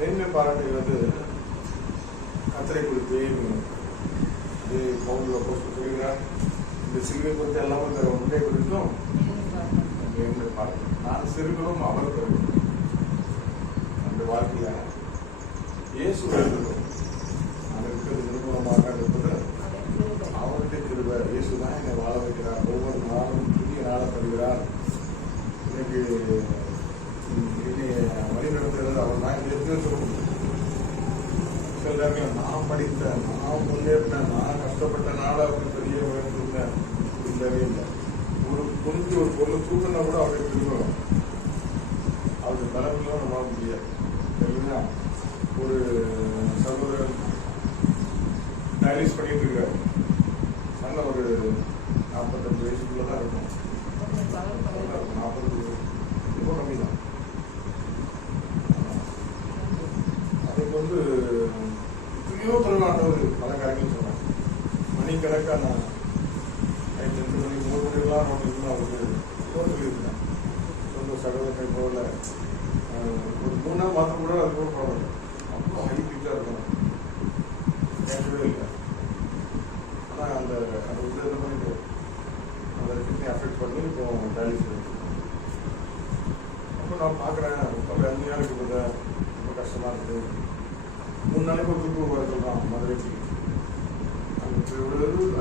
மேன்மை பாராட்டுகிறது கத்தரை குறித்து பவுல் அப்போஸ்தலன் சொல்கிறார். இந்த சிலுவை குறித்து எல்லாமே ஒன்றை குறித்தும் மேன்மை பாராட்டு. நான் சிறுகளும் அவர் பெறும். அந்த வாழ்க்கையில இயேசு எழுதுகிறோம். நான் இருக்கிறது நிர்மூலமாக இருப்பது அவருடைய கிருபை. இயேசு தான் என்னை வாழ வைக்கிறார். ஒவ்வொரு நாளும் புதிய நாளை தருகிறார். இன்னைக்கு வழி நடத்துகிறது அவர் தான். எத்தனை சொல்ல முடியும்? சில நேரங்கள் நான் படித்தேன், நான் முன்னேறினேன், நான் கஷ்டப்பட்ட நாளை அவருக்கு பெரிய உயர்ந்திருந்தேன். இல்லவே இல்லை. ஒரு குஞ்சு ஒரு பொருள் தூக்கினா கூட அவருடைய கிருபை. அவருடைய தலைமையிலும் நம்ம முடியாது. இல்லைன்னா ஒரு சகோதரர் டயலிஸ் பண்ணிட்டு இருக்காரு. நல்ல ஒரு 45 வயசுக்குள்ள தான் இருக்கும். 40 ரொம்ப கம்மி தான். அதுக்கு எத்தனையோ தொழிலாண்டவர் பல காரியங்கள் சொன்னாங்க. மணிக்கணக்காக நான் 2 மணி 3 மணிக்கெல்லாம் நோட்டிருந்தா அவருக்கு சொல்லியிருந்தேன். சொந்த சகோதரனை போல ஒரு 3 நாள் மாத்திரம் கூட அது கூட போடணும். அவ்வளோ ஹை பீச்சாக இருக்கணும். கேட்கவே இல்லை. ஆனால் அந்த என்ன பண்ணிட்டு அந்த கிட்னி அஃபெக்ட் பண்ணி இப்போ டயாலிசிஸ். அப்போ நான் பார்க்குறேன் ரொம்ப வேதனையாக இருக்குது. ரொம்ப கஷ்டமாக இருக்குது. 3 நாளைக்கு ஒரு துப்பு வர சொல்கிறான் மதுரைக்கு.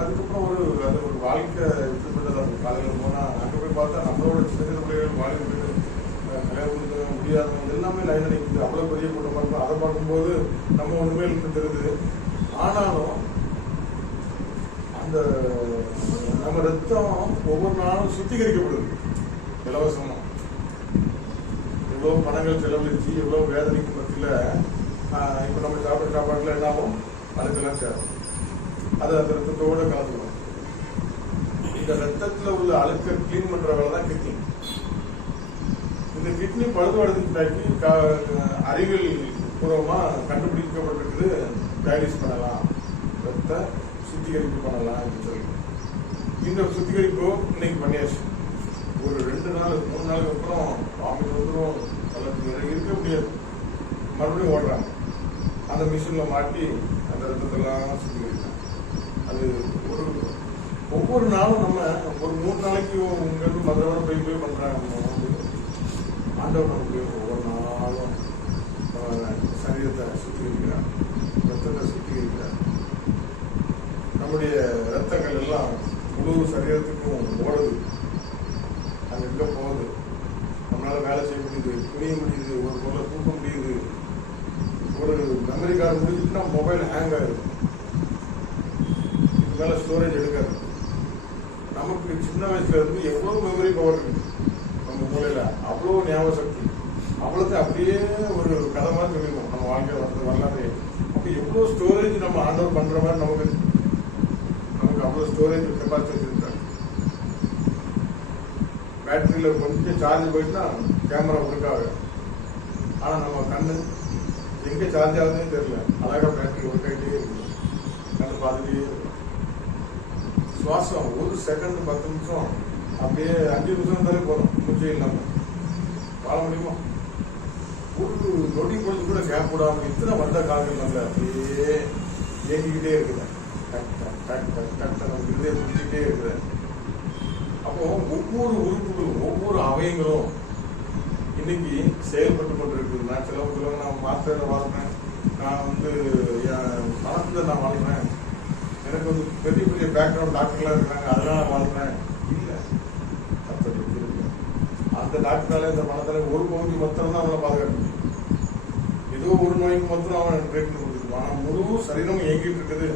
அதுக்கப்புறம் அது ஒரு வாழ்க்கை விட்டுப்பட்டதாக இருக்கும். காலையில் போனால் அங்கே போய் பார்த்தா நம்மளோட சின்ன பிள்ளைகள் வாழ்க்கை கல்யாணம் முடியாதவங்க எல்லாமே லைன் நிற்குது. அவ்வளோ பெரிய கூட்டமாக இருக்கும். அதை பார்க்கும்போது நம்ம ஒன்றுமே இருந்து தெரியுது. ஆனாலும் அந்த நம்ம ரத்தம் ஒவ்வொரு நாளும் சுத்திகரிக்கப்படுது இலவசமா. எவ்வளவு பணங்கள் செலவழிச்சு எவ்வளவு வேதனைக்கு மத்தியில் இப்போ நம்ம சாப்பிட்ற சாப்பாட்டில் என்னாலும் அதுக்கெல்லாம் சேரும். அது அந்த ரத்தத்தோட கலந்துக்கணும். இந்த ரத்தத்தில் உள்ள அழுக்க கிளீன் பண்ற வேலை தான் கிட்னி. இந்த கிட்னி பழுதுபடுத்தாக்கி அறிவியல் பூர்வமா கண்டுபிடிக்கப்பட்டிருக்குது. டயாலிசிஸ் பண்ணலாம், ரத்த சுத்திகரிப்பு பண்ணலாம் அப்படின்னு சொல்லி இந்த சுத்திகரிப்பு இன்னைக்கு பண்ணியாச்சு. ஒரு 2 நாள் 3 நாளுக்கு அப்புறம் வாமிட் வந்துடும். இருக்க முடியாது. மறுபடியும் ஓடுறாங்க. அந்த மிஷின்ல மாட்டி அந்த ரத்தத்தெல்லாம் சுத்திகரிக்கலாம். அது ஒவ்வொரு நாளும் நம்ம ஒரு 3 நாளைக்கு இங்கிருந்து மதுரை போய் பண்றாங்க. ஆண்டவர் நமக்கு ஒவ்வொரு நாளும் சரீரத்தை சுத்திகரிக்கிறார், ரத்தத்தை சுத்திகரிக்கிறார். நம்முடைய ரத்தங்கள் எல்லாம் முழு சரீரத்துக்கும் ஓடுது. அது எங்க போகுது? நம்மளால வேலை செய்ய முடியுது, புரிய முடியுது, ஒரு பொருளை தூக்க முடியுது. ஒரு மெமரி கார்டு முடிச்சுட்டுனா மொபைல் ஹேங் ஆயிடும். இது மேல ஸ்டோரேஜ் எடுக்காது. நமக்கு சின்ன வயசுல இருந்து எவ்வளவு மெமரி பவர் இருக்கு நம்ம மூளையில, அவ்வளவு ஞாபக சக்தி. அவ்வளோத்தையும் அப்படியே ஒரு கதை மாதிரி சொல்லிடுவோம் நம்ம வாழ்க்கையில் வந்து வரலாறு. அப்போ எவ்வளோ ஸ்டோரேஜ் நம்ம ஆண்டவர் பண்ற மாதிரி நமக்கு அவ்வளோ ஸ்டோரேஜ் கெப்பாசிட்டி வச்சிருக்காங்க. பேட்டரியில கொஞ்சம் சார்ஜ் போயிட்டுனா கேமரா ஒர்க்காக. ஆனா நம்ம கண்ணு எங்க சார்ஜ் ஆகுதுன்னு தெரியல. அழகா பேட்டரி ஒர்க் ஆகிட்டே இருக்கு. கண்ணு பார்த்துட்டே இருக்கு. சுவாசம் 1 செகண்ட் 10 நிமிஷம் அப்படியே 5 நிமிஷம் இருந்தாலே போதும். மூச்சே இல்லாம வாழ முடியுமா? ஒரு நொடி பொழுது கூட கேப் விடாம இத்தனை வந்த காலங்கள் நல்ல அப்படியே இயங்கிக்கிட்டே இருக்குது. இருதே பிடிச்சிக்கிட்டே இருக்குது. அப்போ ஒவ்வொரு உறுப்புகளும் ஒவ்வொரு அவயங்களும் இன்னைக்கு செயல்பட்டு கொண்டிருக்குது. நான் சிலவங்க நான் மாத்திரை வாழ்றேன், நான் பணத்துல நான் வாழ்றேன், எனக்கு பெரிய பெரிய பேக்ரவுண்ட் டாக்டர்லாம் இருக்கிறாங்க அதனால வாழ்றேன். இல்லை, அந்த டாக்டரால இந்த பணத்துல ஒரு பகுதி மொத்தம் தான் அவனை பாதுகாக்க. ஏதோ ஒரு நோய்க்கு மொத்தம் அவன் ட்ரீட்மெண்ட் கொடுத்துருவான். ஆனால் முழு சரீரம் இயங்கிட்டு இருக்குது.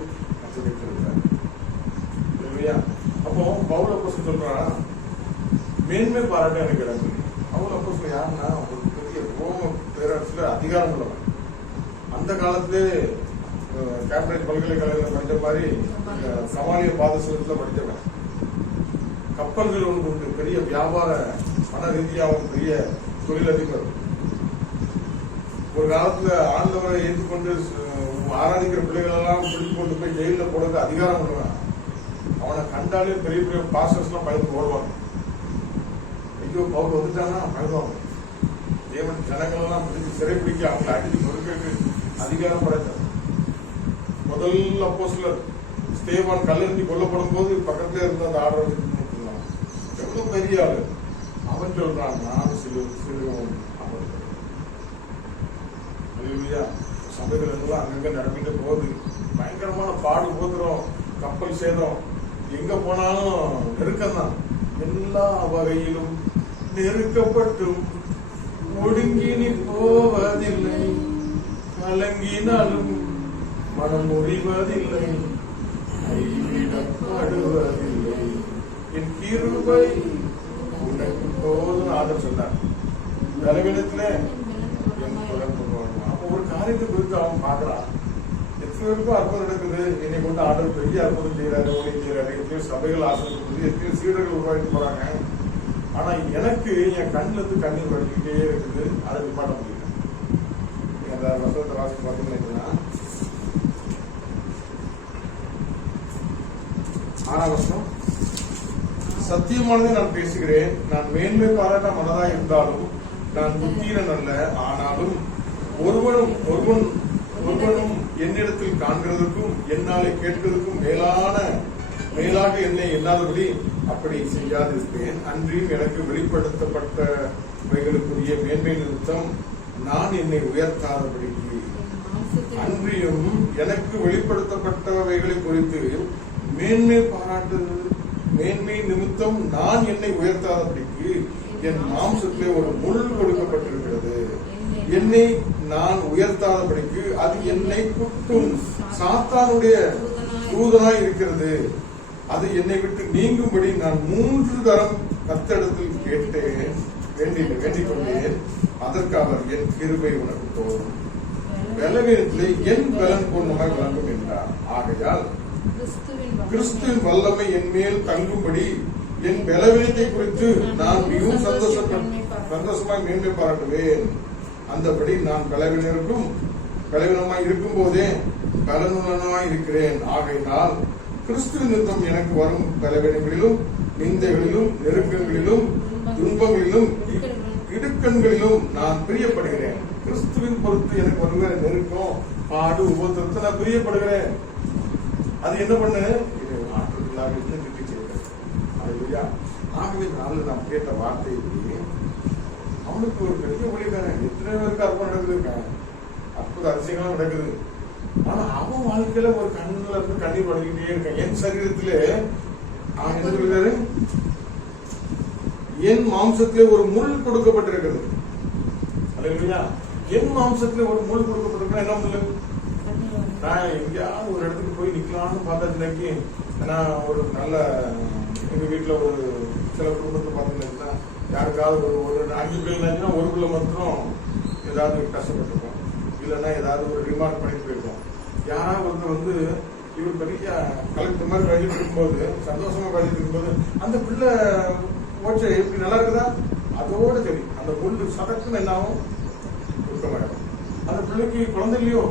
இல்லையா? அப்போ பவுல் அப்போஸ்தலன் சொல்றான், மேன்மை பாராட்ட எனக்கு இடம். பவுல் அப்போஸ்தலன் யாருன்னா ஒரு பெரிய ரோம பேரரசுல அதிகாரம் உள்ளவன். அந்த காலத்திலே கேம்பிரிட்ஜ் பல்கலைக்கழகத்தில் படித்த மாதிரி சமாளிய பாதசத்துல படித்தவன். கப்பல்கள் ஒன்று உண்டு, பெரிய வியாபார மன ரீதியாகவும் பெரிய தொழிலதிபர். ஒரு காலத்துல ஆண்டவரை ஏற்றுக்கொண்டு ஆராதிக்கிற பிள்ளைகள் எல்லாம் பிடிச்சு கொண்டு போய் ஜெயில போடுறது அதிகாரம் பண்ணுவேன். அவனை கண்டாலே பெரிய பெரிய பாஸ்டர்ஸ் எல்லாம் பயந்து ஓடுவாங்க. ஐயோ பவுல் வந்துட்டானா பயந்துவாங்க. தேவன் ஜனங்கள் எல்லாம் பிடிச்சு சிறைப்பிடிக்க அவங்களை அடித்து நொறுக்க அதிகாரம் படைத்தார். முதல் அப்போஸ்தலர் ஸ்தேவான் கல்லெறிஞ்சு கொல்லப்படும் போது பக்கத்துல இருந்த அந்த ஆர்டர் எவ்வளவு பெரிய ஆளு. அவன் சொல்றான், நான் சிலுவம் சபைகள் எல்லாம் அங்கங்க நடந்துட்டு போகுது. பயங்கரமான பாடு போதுறோம், கப்பல் சேதம், எங்க போனாலும் நெருக்கம் தான். எல்லா வகையிலும் நெருக்கப்பட்டும் ஒடுங்கி நீ போவதில்லை, கலங்கினாலும் மனம் முறிவதில்லை, கைவிடப்படுவதில்லை, என் கிருபை உனக்கு போதும் ஆதர் சொன்னார். தலைவிடத்துல அப்ப ஒரு காரியத்தை குறித்து அவன் பாக்குறான். எத்தனை பேருக்கும் அற்புதம் நடக்குது, என்னை கொண்டு ஆண்டவர் பெரிய அற்புதம் செய்யறாரு, ஊழியம் செய்யறாரு, எத்தனையோ சபைகள் ஆசிரியர், எத்தனையோ சீடர்கள் உருவாக்கி போறாங்க. ஆனா எனக்கு என் கண்ணுல இருந்து கண்ணீர் வடிக்கிட்டே இருக்குது. அதை நிப்பாட்ட முடியல. நீங்க அந்த வசனத்தை வாசித்து பார்த்தீங்கன்னா 6ஆம் வசனம், சத்தியமானதை நான் பேசுகிறேன், நான் மேன்மை பாராட்ட மனதா இருந்தாலும் நான் புத்தீரன் அல்ல, ஆனாலும் ஒருவனும் என்னிடத்தில் காண்கிறதுக்கும் என்னாலே கேட்கிறதுக்கும் மேலாக என்னை எண்ணாதபடி அப்படி செய்யாதிருப்பேன். அன்றியும் எனக்கு வெளிப்படுத்தப்பட்டவைகளுக்குரிய மேன்மை நிமித்தம் நான் என்னை உயர்த்தாதபடிக்கு, அன்றியும் எனக்கு வெளிப்படுத்தப்பட்டவைகளை குறித்து மேன்மை நிமித்தம் நான் என்னை உயர்த்தாதபடிக்கு என் மாம்சத்திலே ஒரு முள் கொடுக்கப்பட்டிருக்கிறது. என்னை நான் உயர்த்தாதபடிக்கு அது என்னை குட்டும் சாத்தானுடைய தூதனாய் இருக்கிறது. அது என்னை விட்டு நீங்கும்படி நான் 3 தரம் கர்த்தரிடத்தில் கேட்டேன், வேண்டிக் கொண்டேன். அதற்கு அவர், என் கிருபை உனக்கு போதும், பலவீனத்திலே என் பலன் பூர்ணமாய் விளங்கும் என்றார். ஆகையால் கிறிஸ்துவின் வல்லமை என் மேல் தங்கும்படி என் பலவீனத்தை குறித்து நான் மிகவும் சந்தோஷமாய் மேன்மை பாராட்டுவேன். அந்தபடி நான் பலவீனமாய் இருக்கும் போதே பலனுள்ளனாய் இருக்கிறேன். ஆகையினால் கிறிஸ்துவின் நிமித்தம் எனக்கு வரும் பலவீனங்களிலும் நிந்தைகளிலும் நெருக்கங்களிலும் துன்பங்களிலும் இடுக்கண்களிலும் நான் பிரியப்படுகிறேன். கிறிஸ்துவின் பொறுத்து எனக்கு வருகிற நெருக்கம், பாடு, உபத்திரத்தை நான் பிரியப்படுகிறேன். அது என்ன பண்ணு, ஆற்றலாக திட்டி செய்கிறேன். ஆகவே நாளில் நாம் கேட்ட வார்த்தைக்கு அவனுக்கு ஒரு பெரிய ஒளிக்காரன், எத்தனை பேருக்கு அற்புதம் நடக்குது, அற்புத அதிசயங்களும் நடக்குது. ஆனா அவன் வாழ்க்கையில ஒரு கண்ணுல இருந்து கண்ணீர் வடிக்கிட்டே இருக்கான். என் சரீரத்திலே அவன் என்ன சொல்றாரு, என் மாம்சத்திலே ஒரு முள் கொடுக்கப்பட்டிருக்கிறது. அல்லேலூயா. என் மாம்சத்திலே ஒரு முள் கொடுக்கப்பட்டிருக்க என்ன முள்? நான் எங்கேயாவது ஒரு இடத்துக்கு போய் நிக்கலாம்னு பார்த்தாச்சுனாக்கி, நான் ஒரு நல்ல எங்க வீட்டுல ஒரு சில குடும்பத்தை பார்த்தீங்கன்னா யாருக்காவது ஒரு 5 பிள்ளைன்னா ஒரு பிள்ளை மாத்திரம் ஏதாவது கஷ்டப்பட்டிருக்கோம், இல்லைன்னா ஏதாவது ஒரு ரிமார்க் பண்ணிட்டு போயிருக்கோம். யாராவது ஒருத்தர் இவர் பெரிய கலெக்டர் மாதிரி கழிட்டு இருக்கும்போது, சந்தோஷமா கழிட்டு இருக்கும்போது, அந்த பிள்ளை ஓச்சை எப்படி நல்லா இருக்குதா, அதோட சரி அந்த முள்ளு சதக்குன்னு என்னாவும் சுத்தமாயிடும். அந்த பிள்ளைக்கு குழந்தை இல்லையோ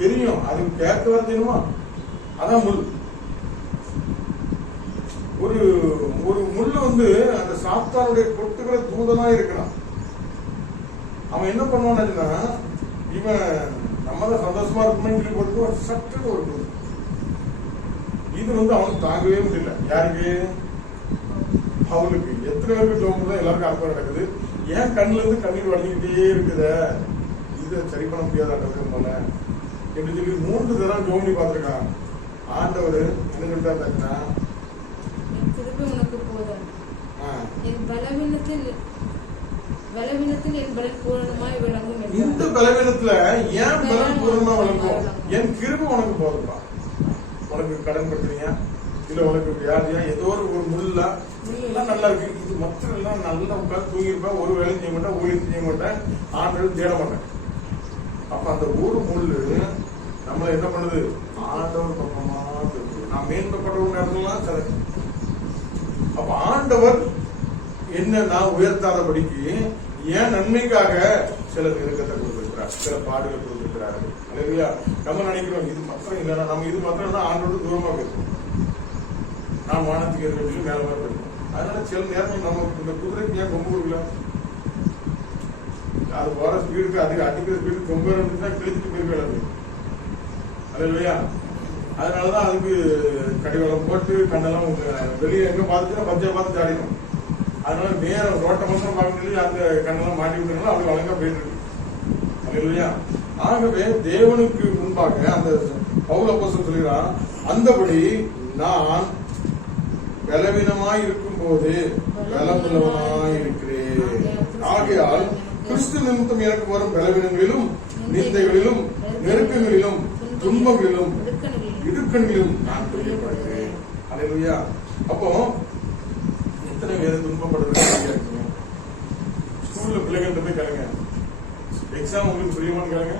தெரியும், அது கேட்க வர தெரியுமா, அதான் முள். ஒரு முள்ளு அந்த சாத்தானுடைய கொட்டுகிற தூதனா இருக்கிறான். அவன் என்ன பண்ணுவான்னா, இவன் நம்ம தான் சந்தோஷமா இருக்கணும்னு சொல்லி போட்டு சற்று ஒரு முள். இது அவனுக்கு தாங்கவே முடியல. யாருக்கு? அவனுக்கு. எத்தனை பேருக்கு தோணுதோ எல்லாருக்கும் அற்புதம் நடக்குது. ஏன் கண்ணுல இருந்து கண்ணீர் வடிஞ்சுக்கிட்டே இருக்குத, இதை சரி பண்ண முடியாத போல என்று சொல்லி 3 தரம் ஜோமனி பார்த்திருக்கான். ஆண்டவர் என்ன சொல்லிட்டாருன்னா, உனக்கு போதும், என் பலவீனத்தில் என் பலன் பூரணமாய் விளங்கும். இந்த பலவீனத்துல ஏன் பலன் பூரணமா விளங்கும்? என் கிருபை உனக்கு போதும்பா. உனக்கு கடன் பண்றீங்க, இல்ல உனக்கு வியாதியா, ஏதோ ஒரு முள்ளா எல்லாம் நல்லா இருக்கு, இது மொத்தம் எல்லாம் நல்லா உட்காந்து தூங்கிருப்பேன், ஒரு வேலையும் செய்ய மாட்டேன், ஊழியம் செய்ய மாட்டேன், ஆண்டவர் தேட மாட்டேன். அப்ப அந்த ஒரு முள்ளு நம்மள என்ன பண்ணுது? ஆண்டவர் பக்கமா இருக்கு. நான் மேன்படுற நேரத்துலாம் சரி. அப்ப ஆண்டவர் என்ன நான் உயர்த்தாதபடிக்கு ஏன் நன்மைக்காக சில நெருக்கத்தை கொடுத்திருக்கிறார், சில பாடுகள் கொடுத்திருக்கிறார்கள். அல்லேலூயா. நம்ம நினைக்கிறோம் இது மாத்திரம் இல்லைன்னா, நம்ம இது மாத்திரம் ஆண்டோடு தூரமா போயிருக்கோம், நான் வானத்துக்கு எதிர்த்து மேல போயிருக்கோம். அதனால சில நேரம் நம்ம இந்த குதிரைக்கு ஏன் கொம்பு கொடுக்கல? அது போற ஸ்பீடுக்கு அடிக்கிற ஸ்பீடு ரொம்ப இருந்துச்சுன்னா கிழிச்சிட்டு போயிருக்காது. அது இல்லையா? அதனாலதான் அதுக்கு கடிவாளம் போட்டு கண்ணெல்லாம் வெளியே எங்க பார்த்துச்சுன்னா பச்சை பார்த்து சாடிடும். அதனால நேரம் ரோட்டை மட்டும் பார்க்க சொல்லி அந்த கண்ணெல்லாம் மாட்டி விட்டுருந்தா அப்படி வழங்கா போயிட்டு இருக்கு. அது இல்லையா? ஆகவே தேவனுக்கு முன்பாக அந்த பவுல் அப்போஸ்தலன் சொல்கிறான், அந்தபடி நான் பலவீனமாய் இருக்கும் போது பலமுள்ளவனாய் இருக்கிறேன். ஆகையால் கிறிஸ்து நிமித்தம் எனக்கு வரும் பலவீனங்களிலும் நிந்தைகளிலும் நெருக்கங்களிலும் துன்பங்களிலும் இடுக்கண்களிலும் நான் துன்பப்படுகிறேன். அல்லேலூயா. அப்போ எத்தனை பேர் துன்பப்படுறது? ஸ்கூல்ல பிள்ளைகள்கிட்ட போய் கேளுங்க, எக்ஸாம் உங்களுக்கு புரியுமான்னு கேளுங்க,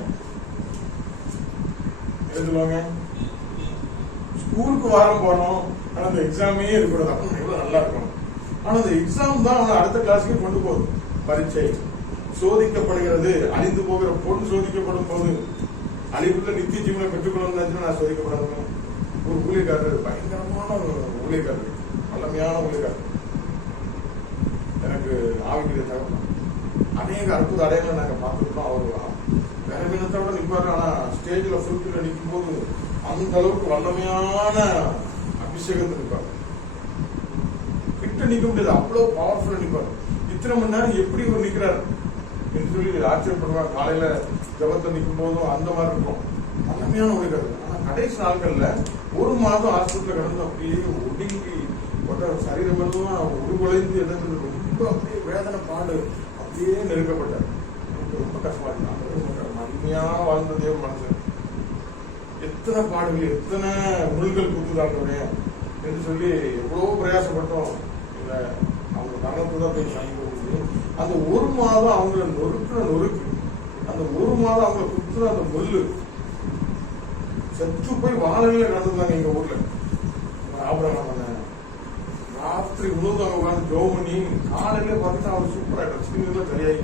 எழுதுவாங்க. ஸ்கூலுக்கு வாரம் போனோம், ஆனா அந்த எக்ஸாமே இருக்கக்கூடாது, அப்ப எவ்வளவு நல்லா இருக்கும். ஆனா அந்த எக்ஸாம் தான் அவனை அடுத்த கிளாஸுக்கு கொண்டு போகுது. பரீட்சை சோதிக்கப்படுகிறது. அழிந்து போகிற பொண்ணு சோதிக்கப்படும் போது அழிவுள்ள நித்திய ஜீவனை பெற்றுக்கொள்ளணும். நான் சோதிக்கப்படாத ஒரு ஊழியக்காரர், பயங்கரமான ஊழியக்காரர், வல்லமையான ஊழியக்காரர், எனக்கு ஆவிக்கிற தகவல் அநேக அற்புத அடையாளங்களை நாங்க பார்த்துருக்கோம். அவர் பலவீனத்தோட நிற்பாரு, ஆனா ஸ்டேஜ்ல ஃபுல்ஃபில் நிற்கும் போது அந்த அளவுக்கு வல்லமையான அபிஷேகத்தை நிற்பாரு. கிட்ட நிற்க முடியாது, அவ்வளவு பவர்ஃபுல்லா நிற்பாரு. இத்தனை மணி நேரம் எப்படி இவர் நிற்கிறார் என்று சொல்லி ஆச்சரியப்படுவாங்க. காலையில ஜபத்தை நிற்கும் போதும் அந்த மாதிரி இருக்கும், வல்லமையான ஒழிக்கிறது. ஆனா கடைசி நாட்கள்ல ஒரு மாதம் ஹாஸ்பிட்டல கிடந்து அப்படியே ஒடுங்கி சரீரம் எல்லாம் உருகுலைந்து எழுந்து ரொம்ப அப்படியே வேதனை பாடு அப்படியே நெருக்கப்பட்டார். ரொம்ப கஷ்டமா இருந்தாங்க. வலிமையா வாழ்ந்த தேவ மனுஷன், எத்தனை பாடுகள், எத்தனை முள்கள் குத்துதாங்க என்று சொல்லி எவ்வளவு பிரயாசப்பட்டோம். இல்ல அவங்க மரணத்தை தான் போய் சமைக்க முடியுது. அந்த ஒரு மாதம் அவங்கள நொறுக்கு, அந்த ஒரு மாதம் அவங்களை குத்துற அந்த முள்ளு செத்து போய் வாழவே நடந்துருந்தாங்க எங்க ஊர்ல. ஆபரணம் பண்ண ராத்திரி முழுவதும் அவங்க உட்காந்து ஜோ பண்ணி காலையில பார்த்தீங்கன்னா அவர் சூப்பர் ஆயிட்டார். ஸ்கின் சரியாகி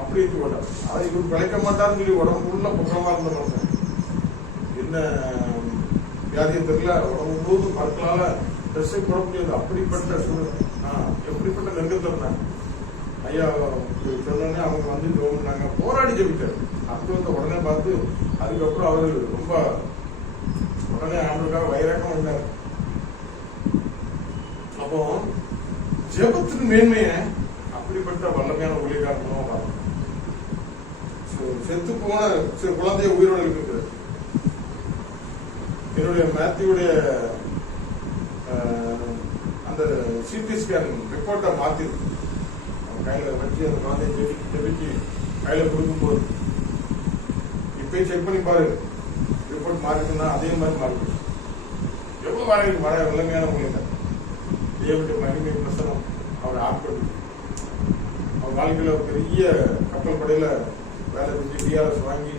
அப்படி ஏற்றி போட்டார். அதை இவர் பிழைக்க மாட்டாருன்னு சொல்லி உடம்பு உள்ள பக்கமா இருந்தவங்க என்ன வியாதியை தெரியல, உடம்பு முழுவதும் பற்களால ட்ரெஸ்ஸை போட முடியாது. அப்படிப்பட்ட எப்படிப்பட்ட நெருக்கத்தில் இருந்தாங்க. ஐயா சொன்னோடனே அவங்க வந்து ஜோ பண்ணாங்க, போராடி ஜெபிச்சார். அது வந்து உடனே பார்த்து அதுக்கப்புறம் அவரு ரொம்ப உடனே ஆண்டுக்காக வைராக்கம் வந்தார். அப்போ ஜெபத்தின் மேன்மைய அப்படிப்பட்ட வல்லமையான ஊழியக்காரங்களும் செத்து போன குழந்தைய உயிரோடு இருக்குது. என்னுடைய மேத்யூடைய அந்த சிடி ஸ்கேன் ரிப்போர்ட்டை மாத்தி கையில வச்சு அந்த குழந்தைய ஜெபிச்சு கையில கொடுக்கும்போது இப்பயும் செக் பண்ணி பாரு, ரிப்போர்ட் மாறிட்டுன்னா அதே மாதிரி மாறிடுச்சு. எவ்வளவு வல்லமையான ஊழியர். தேவனுடைய மகிமை பிரசனம் அவர் ஆட்கொண்டு அவர் வாழ்க்கையில பெரிய கப்பல் படையில வேலை செஞ்சு டிஆர்எஸ் வாங்கி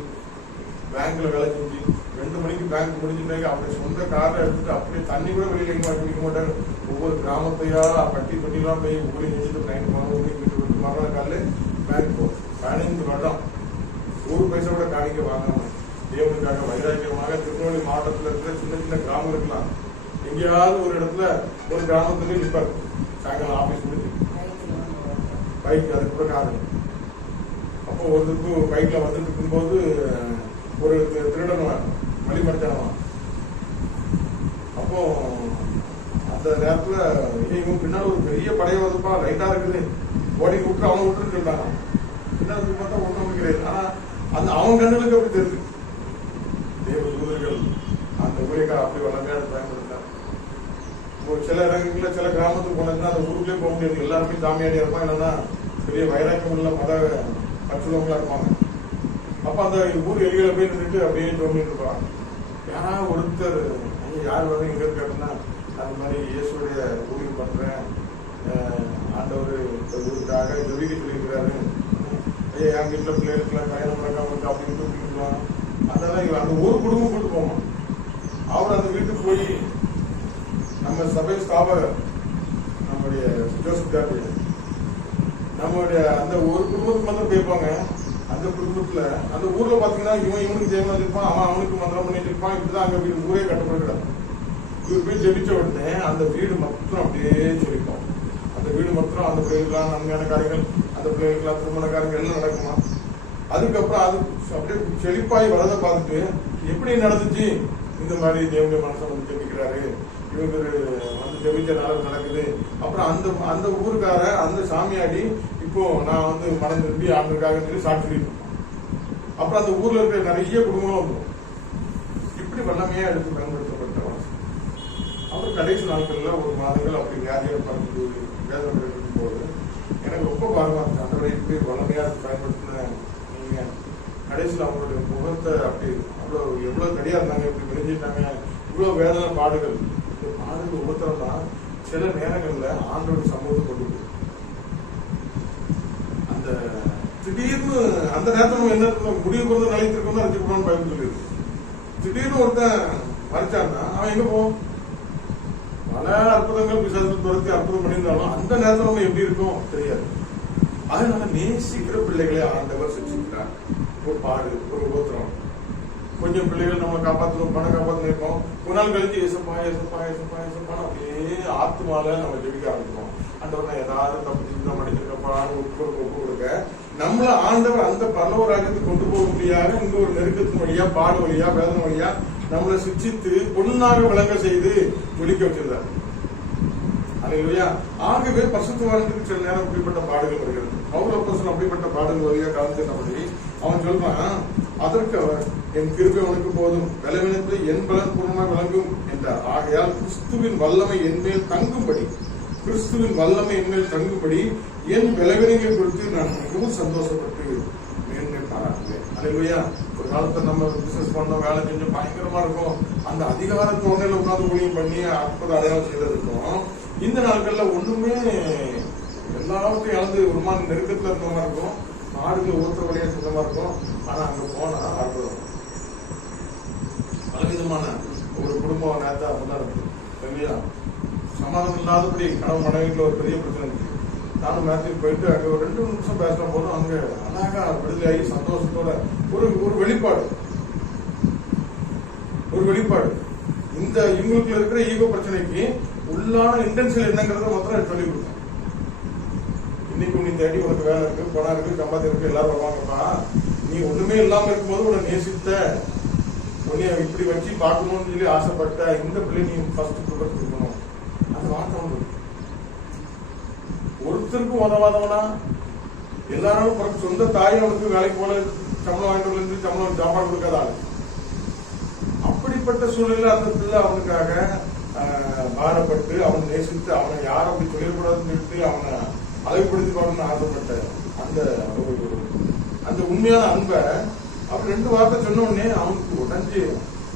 பேங்க்ல வேலை செஞ்சு 2 மணிக்கு பேங்க் முடிஞ்சுட்டாங்க. அவருடைய சொந்த காரை எடுத்துட்டு அப்படியே தண்ணி கூட வெளியில எங்க குடிக்க மாட்டாரு. ஒவ்வொரு கிராமத்தையா பட்டி தொட்டிலாம் போய் ஊழி நினைச்சிட்டு நைட்டு போன வீட்டு மரண காலில் பேங்க் 15 வருடம் 1 பைசா கூட காணிக்க வாங்காம தேவனுக்காக வைராக்கியமாக திருநெல்வேலி மாவட்டத்தில் இருக்கிற சின்ன சின்ன கிராமம் இருக்கலாம், எங்கேயாவது ஒரு இடத்துல ஒரு கிராமத்துல நிற்பாரு. சாயங்காலம் ஆபீஸ் முடிஞ்சு பைக் அது கூட காரு. அப்போ ஒருத்தருக்கு பைக்ல வந்துட்டு இருக்கும்போது ஒரு திருடன் வழிமறிச்சானவன். அப்போ அந்த நேரத்துல இவங்க பின்னாடி ஒரு பெரிய படைய வதுப்பா லைட்டா இருக்குது, ஓடி விட்டு அவனை விட்டுன்னு சொல்லிட்டாங்க. பின்னாடி பார்த்தா ஒன்றும் முடிக்கிறது. ஆனா அந்த அவன் கண்ணுக்கு அப்படி தெரியுது. தேவ தூதர்கள் அந்த ஊழியக்கார அப்படி வல்லமையாக பயன்படுத்தார். ஒரு சில இடங்கள்ல சில கிராமத்துக்கு போனதுன்னா அந்த ஊருக்குள்ளே போக முடியாது. எல்லாருமே சாமியாடியா இருப்பாங்க, இல்லைன்னா பெரிய வைராக்கியம் உள்ள மத பற்றுள்ளவங்களா இருப்பாங்க. அப்ப அந்த ஊர் எலிகளை போய் நின்றுட்டு அப்படியே தோண்டிட்டு இருப்பாங்க. யாராவது ஒருத்தர் யார் வந்து எங்க கேட்டோம்னா அந்த மாதிரி இயேசுடைய ஊழியம் பண்றேன், ஆண்டவர் ஊருக்காக ஜெபிக்க சொல்லியிருக்கிறாரு, என் வீட்டுல பிள்ளைகளுக்குலாம் கல்யாணம் நடக்காம இருக்கு அப்படின்னு சொல்லுவாங்க. அதெல்லாம் அந்த ஒரு குடும்பம் கூட்டு போவோம். அவர் அந்த வீட்டுக்கு போய் நம்ம சபை ஸ்தாபகர் நம்முடைய ஜோசப் ஜார்ஜ் நம்மளுடைய அந்த ஒரு குடும்பத்துக்கு மந்திரம் போயிருப்பாங்க. அந்த குடும்பத்துல அந்த ஊர்ல பாத்தீங்கன்னா இவனுக்கு ஜெயமா இருப்பான், அவன் அவனுக்கு மந்திரம் பண்ணிட்டு இருப்பான். இப்படிதான் அங்க வீடு ஊரே கட்டப்படுகிறார். இவர் போய் ஜெபிச்ச உடனே அந்த வீடு மொத்தம் அப்படியே சொல்லிப்போம். அந்த வீடு மொத்தம் அந்த பிள்ளைகளுக்கெல்லாம் நன்மையான காரியங்கள், அந்த பிள்ளைகளுக்கெல்லாம் திருமண காரியங்கள் எல்லாம் நடக்குமா. அதுக்கப்புறம் அது அப்படியே செழிப்பாய் வரதை பார்த்துட்டு எப்படி நடந்துச்சு, இந்த மாதிரி தேவனுடைய மனசை வந்து ஜெபிக்கிறாரு, இவங்க வந்து ஜெபிச்சனால நடக்குது. அப்புறம் அந்த அந்த ஊருக்கார அந்த சாமியாடி இப்போ நான் வந்து மனம் திரும்பி ஆண்டுக்காக சொல்லி சாட்சி. அப்புறம் அந்த ஊர்ல இருக்கிற நிறைய குடும்பங்களும் வந்துடும். இப்படி வல்லமையா எடுத்து பயன்படுத்தப்பட்ட மனசு. அப்புறம் கடைசி நாட்கள்ல ஒரு மாதங்கள் அப்படி வியாதியை பார்த்து வேதம் இருக்கும் போது எனக்கு ரொம்ப பாரமா இருக்கு. அந்த இப்படி வல்லமையா பயன்படுத்தின நீங்க கடைசியில் அவங்களுடைய முகத்தை அப்படி அவ்வளவு எவ்வளவு தடியா இருந்தாங்க, இப்படி விளைஞ்சிட்டாங்க, இவ்வளவு வேதனை பாடுகள். இந்த பாடுகள் ஒவ்வொருத்தரம்னா சில நேரங்கள்ல ஆண்டோட சமூகத்தை கொண்டு போய் அந்த திடீர்னு அந்த நேரத்தில் நம்ம என்ன முடிவு கொண்டு நிலைத்திருக்கோம் ரசிக்கணும்னு பயந்து சொல்லியிருக்கு. திடீர்னு ஒருத்தன் மறைச்சான்னா அவன் எங்க போவோம்? பல அற்புதங்கள் பிசாசு துரத்தி அற்புதம் பண்ணியிருந்தாலும் அந்த நேரத்தில் நம்ம எப்படி இருக்கோம் தெரியாது. அதனால நேசிக்கிற பிள்ளைகளை ஆண்டவர் செஞ்சுக்கிறார். ஒரு பாடு, ஒரு கோத்திரம், கொஞ்சம் பிள்ளைகள் நம்ம காப்பாற்றணும், பணம் காப்பாற்ற நினைப்போம். ஒரு நாள் கழிச்சு எசப்பா எசப்பா எசப்பா எசப்பான்னு அப்படியே ஆத்மால நம்ம ஜெபிக்க ஆரம்பிப்போம். ஆண்டவர் நான் ஏதாவது தப்பு செஞ்சு மன்னிச்சிருக்கப்பா ஒப்பு கொடுக்க நம்மள ஆண்டவர் அந்த பரலோக ராஜ்யத்துக்கு கொண்டு போக முடியாத இந்த ஒரு நெருக்கத்தின் வழியா, பாடு வழியா, வேதனை வழியா நம்மளை சிக்ஷித்து பொன்னாக விளங்க செய்து ஒழிக்க வச்சிருந்தார். அல்லேலூயா. ஆகவே பரிசுத்தவான்களுக்கு சில நேரம் அப்படிப்பட்ட பாடுகள் வருகிறது. பவுல் அப்போஸ்தலன் அப்படிப்பட்ட பாடுகள் வழியா கலந்துட்டபடி அவன் சொல்றான், அதற்கு அவர் என் கிருபை உனக்கு போதும், பலவீனத்தில் என் பலன் பூர்ணமாக விளங்கும் என்றார். ஆகையால் கிறிஸ்துவின் வல்லமை என்மேல் தங்கும்படி, கிறிஸ்துவின் வல்லமை என்மேல் தங்கும்படி என் பலவீனங்களை குறித்து நான் மிகவும் சந்தோஷப்பட்டு மேன்மை பாராட்டுவேன். அல்லேலூயா. ஒரு காலத்துல நம்ம பிசினஸ் பண்ணோம், வேலை செஞ்சோம், பயங்கரமா இருக்கும். அந்த அதிகாரத்தோட உட்கார்ந்து ஊழியம் பண்ணி அற்புத அடையாளம் செய்யறதுக்கும் இந்த நாட்கள்ல ஒண்ணுமே எல்லாத்தையும் இழந்து ஒரு மாதிரி நெருக்கத்துல இருந்த மாதிரி இருக்கும். ஆடுகள் ஊத்துற வழியா சொந்தமா இருக்கும். ஆனா அங்க போனா அற்புதம். பலவிதமான ஒரு குடும்பம் நேரத்தை அப்படிதான் இருக்கு இல்லையா. சமாதானம் இல்லாதபடி கனவு மனைவிக்குள்ள ஒரு பெரிய பிரச்சனை இருக்கு. நானும் மேட்சுக்கு போயிட்டு அங்க ஒரு 2 நிமிஷம் பேசின போதும் அங்க அழகா விடுதலையாகி சந்தோஷத்தோட ஒரு வெளிப்பாடு, ஒரு வெளிப்பாடு. இந்த இவங்களுக்குள்ள இருக்கிற ஈகோ பிரச்சனைக்கு உள்ளான இன்டென்ஷன் என்னங்கிறத மாத்திரம் சொல்லி கொடுத்தேன். இன்னைக்கு நீ தேடி உனக்கு வேலை இருக்கு, பணம் இருக்கு, சம்பாத்தியம் இருக்கு, எல்லாரும் வருவாங்கப்பா. நீ ஒண்ணுமே இல்லாம இருக்கும்போது உன்னை நேசித்த, உன்னை இப்படி வச்சு பார்க்கணும்னு சொல்லி ஆசைப்பட்ட இந்த பிள்ளை நீ ஃபர்ஸ்ட் ப்ரிஃபரன்ஸ் கொடுக்கணும். அந்த வார்த்தை வந்து ஒருத்தருக்கும் உதவாதவனா எல்லாரும் சொந்த தாய் அவனுக்கு வேலைக்கு போல சம்பளம் வாங்கிட்டு இருந்து சம்பளம் சாப்பாடு கொடுக்காத அப்படிப்பட்ட சூழ்நிலை அந்த பிள்ளை அவனுக்காக பாரப்பட்டு அவனை நேசித்து அவனை யாரும் அப்படி சொல்லிடக்கூடாதுன்னு சொல்லிட்டு அவனை அழகுபடுத்தி பாடணும்னு ஆசைப்பட்ட அந்த உண்மையான அன்பை அப்படி 2 வார்த்தை சொன்ன உடனே அவனுக்கு உடஞ்சி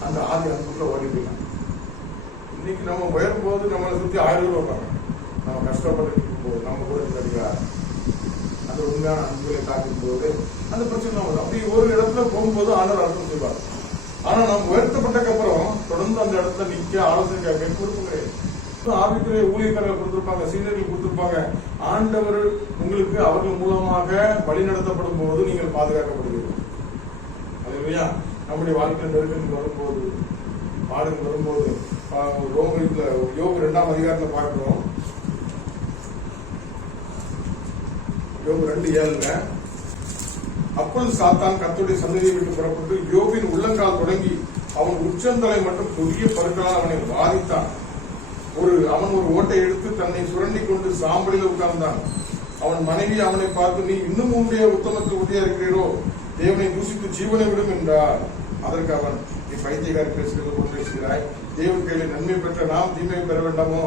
அந்த ஆதி அன்புக்குள்ள ஓடி போயிட்டான். இன்னைக்கு நம்ம உயரும் போது நம்மளை சுற்றி 1000 பேர் வருவாங்க. நம்ம கஷ்டப்பட்டு போது நம்ம கூட இருக்கிற அந்த உண்மையான அன்புகளை காட்டும் போது அந்த பிரச்சனை வரும். அப்படி ஒரு இடத்துல போகும்போது ஆண்டவர் அர்த்தம் செய்வார். ஆனா நம்ம உயர்த்தப்பட்டக்கு அப்புறம் தொடர்ந்து அந்த இடத்துல நிக்க ஆலோசனை கேட்க பொறுப்பு கிடையாது. ஆவிக்குரிய ஊழியக்காரர்கள் கொடுத்திருப்பாங்க, சீனியர்கள் கொடுத்திருப்பாங்க. ஆண்டவர் உங்களுக்கு அவர்கள் மூலமாக வழி நடத்தப்படும் போது நீங்கள் பாதுகாக்கப்படுவீர்கள். அதுலையா நம்முடைய வாழ்க்கையில் நெருக்கடி வரும்போது, பாடுகள் வரும்போது, யோபு 2ஆம் அதிகாரத்தில் பார்க்கிறோம். யோபு 2:7 அப்பொழுது சாத்தான் கர்த்தருடைய சந்ததியை விட்டு புறப்பட்டு யோபின் உள்ளங்கால் தொடங்கி அவன் உச்சந்தலை மற்றும் புதிய பருக்களால் அவனை பாதித்தான். அவன் ஒரு ஓட்டை எடுத்து தன்னை சுரண்டி கொண்டு சாம்பலில் உட்கார்ந்தான். அவன் மனைவி அவனை பார்த்து, நீ இன்னும் உன்னுடைய உத்தமத்தில் உறுதியா இருக்கிறீரோ, தேவனை தூசித்து ஜீவனை விடும் என்றார். அதற்கு அவன், நீ பைத்தியக்காரி பேசுகிறது கொண்டு பேசுகிறாய், தேவன் கையில் நன்மை பெற்ற நாம் தீமையை பெற வேண்டாமோ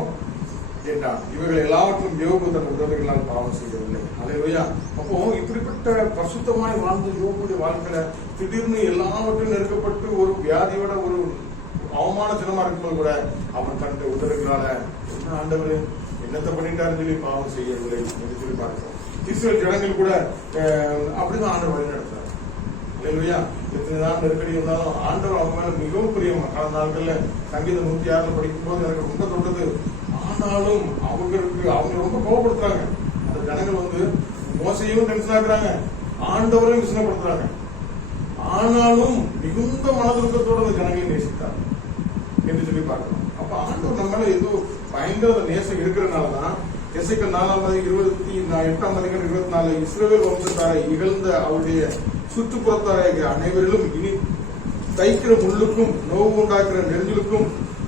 என்றான். இவர்கள் எல்லாவற்றும் யோபு தன் உதவிகளால் பாவம் செய்யவில்லை. அல்லேலூயா. அப்போ இப்படிப்பட்ட பரிசுத்தமாய் வாழ்ந்த யோபுடைய வாழ்க்கையில திடீர்னு எல்லாவற்றும் நெருக்கப்பட்டு ஒரு வியாதியோட ஒரு அவமான சினமா இருக்கும்போது கூட அவன் தன்னுடைய உதவிகளால என்ன ஆண்டவர் என்னத்தை பண்ணிட்டாருன்னு சொல்லி பாவம் செய்யவில்லை என்று சொல்லி பார்க்கிறோம். இஸ்ரவேல் ஜனங்கள் கூட அப்படிதான் ஆண்டவர் வழி நடத்துறாரு. அல்லேலூயா. எத்தனைதான் நெருக்கடி இருந்தாலும் ஆண்டவர் அவங்க மேல மிகவும் பிரியமா. கடந்த நாட்கள்ல சங்கீதம் 106 படிக்கும் போது எனக்கு ரொம்ப தொட்டது. ஆனாலும் அவங்க ரொம்ப கோபப்படுத்துறாங்க. அந்த ஜனங்கள் வந்து மோசையும் டென்ஷன் ஆகுறாங்க, ஆண்டவரையும் விசனப்படுத்துறாங்க. ஆனாலும் மிகுந்த மனதுக்கத்தோட அந்த ஜனங்களை நேசித்தார் என்று சொல்லி பார்க்கணும். அப்ப ஆண்டவர் நம்ம மேல ஏதோ பயங்கர நேசம் இருக்கிறதுனாலதான் எசேக்கியேல் 4:28 இஸ்ரவேல் வம்சத்தாரை இகழ்ந்த அவருடைய சுற்றுப்புறத்தாராகிய அனைவரிலும் இனி தைக்கிற முள்ளுக்கும் நோவு உண்டாக்குற நெருஞ்சலுக்கும்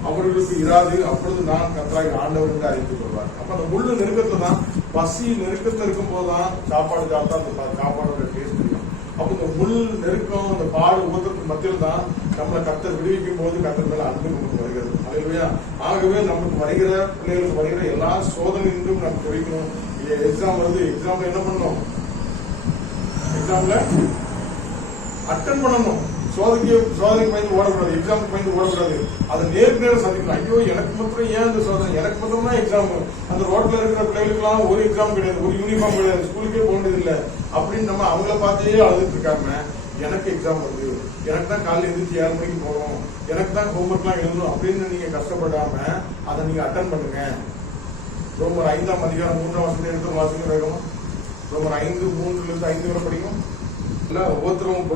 அவர்களுக்கு இராது. அப்பொழுது நான் கர்த்தராகிய ஆண்டவர் என்று அறிந்து கொள்வார். அப்ப அந்த முள்ளு நெருக்கத்துல தான், பசி நெருக்கத்துல இருக்கும் போதுதான் சாப்பாடு சாப்பிட்டா அந்த சாப்பாடோட டேஸ்ட் தெரியும். அப்ப இந்த முள் நெருக்கம், இந்த பாடு உபத்திரத்துக்கு மத்தியில் தான் நம்மளை கர்த்தர் விடுவிக்கும் போது கர்த்தர் மேல அன்பு நமக்கு வருகிறது. அல்லேலூயா. ஆகவே நமக்கு வருகிற பிள்ளைகளுக்கு வருகிற எல்லா சோதனையிலும் நம்ம குறைக்கணும். எக்ஸாம் வருது, எக்ஸாம்ல என்ன பண்ணணும்? எக்ஸாம்ல அட்டன் பண்ணணும். சோதனைக்கு பயந்து ஓடக்கூடாது, எக்ஸாமுக்கு பயந்து ஓடக்கூடாது. அதை நேருக்கு நேரம் சந்திக்கணும். ஐயோ எனக்கு மாத்திரம் ஏன் இந்த சோதனை, எனக்கு மாத்திரம் தான் எக்ஸாம். அந்த ரோட்ல இருக்கிற பிள்ளைகளுக்கெல்லாம் ஒரு எக்ஸாம் கிடையாது, ஒரு யூனிஃபார்ம் கிடையாது, ஸ்கூலுக்கே போனது இல்லை அப்படின்னு நம்ம அவங்கள பார்த்தே அழுதுட்டு இருக்காம, எனக்கு எக்ஸாம் வருது, எனக்கு தான் காலையில் எழுந்திரிச்சு 7 மணிக்கு போகணும், எனக்கு தான் ஹோம்ஒர்க்லாம் எழுதணும் அப்படின்னு நீங்க கஷ்டப்படாம அதை நீங்க அட்டன் பண்ணுங்க. ரோமர் 5ஆம் அதிகாரம் 3ஆம் வசனத்தை எடுத்து வாசிக்க வேகமா. ரோமர் 5:3-5 வரை படிக்கும். ஒவ்வொருத்தரும்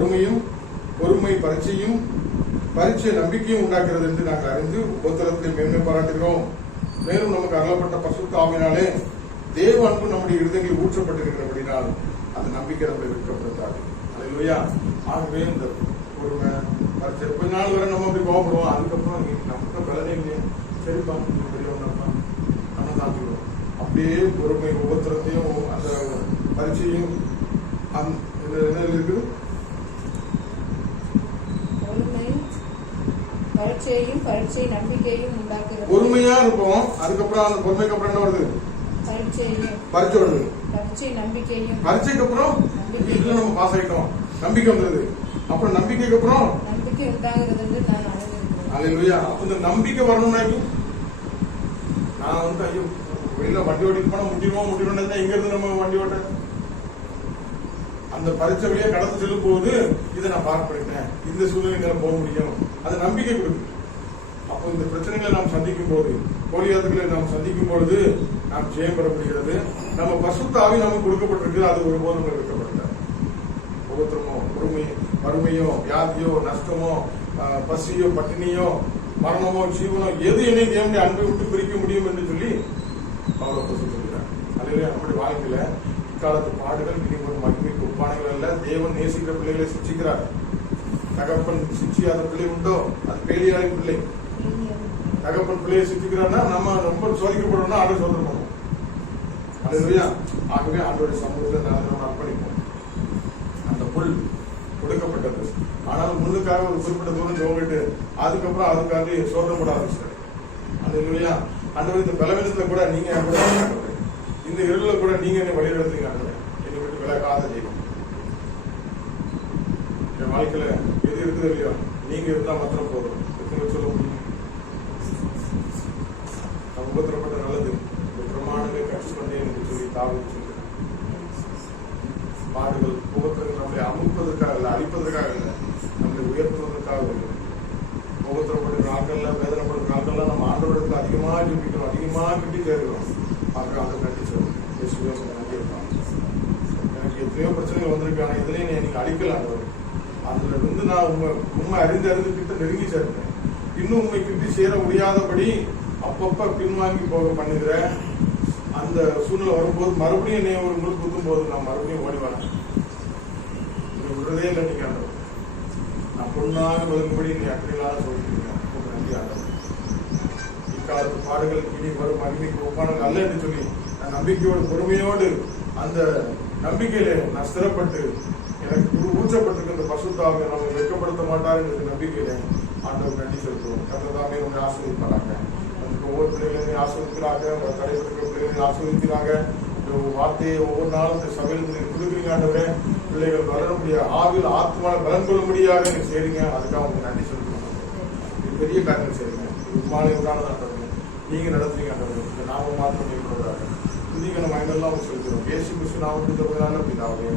பொறுமை பரீட்சையும் பரீட்சை நம்பிக்கையும் உண்டாக்குறது என்று நாங்கள் அறிந்து உபத்திரத்தை மேன்மை பாராட்டுகிறோம். மேலும் நமக்கு அருளப்பட்ட பரிசுத்த ஆவியினாலே தேவ அன்பு நம்முடைய இருதயங்களில் ஊற்றப்பட்டிருக்கிறபடினால் அந்த நம்பிக்கை நம்மை வெட்கப்படுத்தாது. அல்லேலூயா. ஆகவே இந்த பொறுமை பரீட்சை கொஞ்ச நாள் வரை நம்ம அப்படி கோபப்படுவோம். அதுக்கப்புறம் நமக்கு பலனே இல்லையே, சரிப்பா பெரியவங்கப்பா நம்ம தாக்கிடுவோம். அப்படியே பொறுமை உபத்திரத்தையும் அந்த பரீட்சையும் என்ன இருக்குது, பரீட்சை நம்பிக்கையும் உண்டாக்குறது. பொறுமையா இருப்போம். அதுக்கப்புறம் அந்த பொறுமைக்கு அப்புறம் என்ன வருது? பரீட்சை வருது. பரீட்சைக்கு அப்புறம் இதுல நம்ம பாஸ் ஆயிட்டோம், நம்பிக்கை வந்தது. அப்புறம் நம்பிக்கைக்கு அப்புறம் நம்பிக்கை உண்டாகிறது. அல்லேலூயா. அப்ப இந்த நம்பிக்கை வரணும்னா நான் வந்து ஐயோ வெளியில வண்டி ஓட்டிட்டு போனா முட்டிடுவோம் எங்க இருந்து நம்ம வண்டி ஓட்ட அந்த பரீட்சை வழியா கடந்து செல்லும் போது இதை நான் பார்க்க பண்ணிட்டேன், இந்த சூழ்நிலை போக முடியும், அது நம்பிக்கை கொடுக்கும். அப்போ இந்த பிரச்சனைகளை நாம் சந்திக்கும் போது, கோலியாத்துக்களை நாம் சந்திக்கும் பொழுது நாம் ஜெயம் பெற முடிகிறது. நம்ம பரிசுத்த ஆவி நமக்கு கொடுக்கப்பட்டிருக்கு, அது ஒருபோதும் வைக்கப்படல. ஒவ்வொருத்தரமோ வறுமையோ வியாதியோ நஷ்டமோ பசியோ பட்டினியோ மரணமோ ஜீவனோ எது என்னை தேவனுடைய அன்பை விட்டு பிரிக்க முடியும் என்று சொல்லி அவ்வளவு சொல்லியிருக்கிறார். அதுவே நம்முடைய வாழ்க்கையில இக்காலத்து பாடுகள் இனிமொரு மகிமைக்கு ஒப்பானைகள் அல்ல. தேவன் நேசிக்கிற பிள்ளைகளை சிக்கிறார். தகப்பன் சிச்சியாத பிள்ளை உண்டோ, அது பேலியாரி பிள்ளை. தகப்பன் பிள்ளையை சிக்கிறார்னா நம்ம ரொம்ப சோதிக்கப்படணும்னா ஆண்டு சோதனை பண்ணுவோம். அல்லேலூயா. ஆகவே ஆண்டோடைய சமூகத்தில் நம்ம அர்ப்பணிப்போம். அந்த புல் கொடுக்கப்பட்டது, ஆனால் முள்ளுக்காக ஒரு குறிப்பிட்ட தூரம் ஜோங்கிட்டு அதுக்கப்புறம் அதுக்காக சோதனை போட ஆரம்பிச்சாரு. அல்லேலூயா. ஆண்டவர் இந்த பலவீனத்துல கூட நீங்க இந்த இருள கூட நீங்க என்ன வழிநடத்துங்க, என்னை விட்டு விலகாத ஜெயம். என் வாழ்க்கையில எது இருக்குது இல்லையோ நீங்க இருந்தா மாத்திரம் போதும். சொல்ல முடியும். உபத்திரப்பட்ட நல்லது பிரமாணங்களை கற்றுக்கொண்டேன் என்று சொல்லி தாவீது சொல்கிறார். பாடுகள் உபத்திரங்கள் நம்மளை அமுப்பதற்காக இல்லை, அழிப்பதற்காக இல்லை, நம்மளை உயர்த்துவதற்காக இல்லை. உபத்திரப்படுற நாட்கள்ல வேதனைப்படுற நாட்கள்ல நம்ம ஆண்டவருக்கு அதிகமா ஜெபிக்கிறோம், அதிகமா கிட்டி சேர்க்கிறோம். அப்புறம் அதை நன்றி சொல்லுவோம். நன்றி இருப்பாங்க. எனக்கு எத்தனையோ பிரச்சனைகள் வந்திருக்கு, ஆனா இதுலயே நீங்க அழிக்கலாம். அதுல இருந்து நான் உண்மை அறிந்து கிட்ட நெருங்கி சேர்க்கிறேன். இன்னும் உண்மை கிட்டி சேர முடியாதபடி அப்பப்ப பின்வாங்கி போக பண்ணுகிற அந்த சூழ்நிலை வரும்போது மறுபடியும் என்னை ஒரு முள் குத்தும் போது நான் மறுபடியும் ஓடி வரேன். விடுறதே இல்லை. நீங்க ஆண்டவர் நான் பொண்ணாக விளங்கும்படி நீ அப்படிலாம் சொல்லிட்டீங்க. நன்றி ஆண்டவர். இக்காலத்து பாடுகள் இனி வரும் மகிமைக்கு ஒப்பானது அல்ல என்று சொல்லி நான் நம்பிக்கையோடு பொறுமையோடு அந்த நம்பிக்கையில நான் ஸ்திரப்பட்டு எனக்கு ஊற்றப்பட்டிருக்கின்ற பசுத்தாவை நம்ம வெட்கப்படுத்த மாட்டார் என்ற நம்பிக்கையில ஆண்டவர் நன்றி செலுத்துவோம். கர்த்ததாமே உங்களை ஆசீர்வதிப்பாராக. ஒவ்வொரு பிள்ளைகளையும் ஆசீர்வதிக்கிறாங்க, தடைபட்டிருக்கிற பிள்ளைகளையும் ஆசீர்வதிக்கிறாங்க. வார்த்தையை ஒவ்வொரு நாளும் இந்த சபையில் நீங்க கொடுக்குறீங்க ஆண்டவரே. பிள்ளைகள் வளர முடியாது, ஆவியில் ஆத்மாவை பலன் கொள்ள முடியாது நீங்க செய்றீங்க. அதுக்காக உங்களுக்கு நன்றி செலுத்தணும். இது பெரிய காரியங்கள் செய்றீங்க. இது மாலை உண்டானதான் நீங்க நடத்துறீங்க ஆண்டவரே. இந்த நாம மாற்றம் ஏற்படுறாங்க. புதிய நம்ம எங்கெல்லாம் செலுத்துறோம். இயேசு கிறிஸ்து நாமத்தை சொல்றதால பிதாவே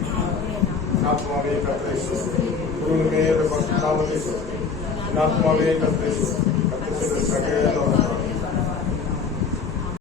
ஆத்மாவே கர்த்தரை ஸ்தோத்திரி. குருவே பரிசுத்த நாமத்தை ஸ்தோத்திரி. ஆத்மாவே கர்த்தரை ஸ்தோத்திரி. கர்த்தர் சகல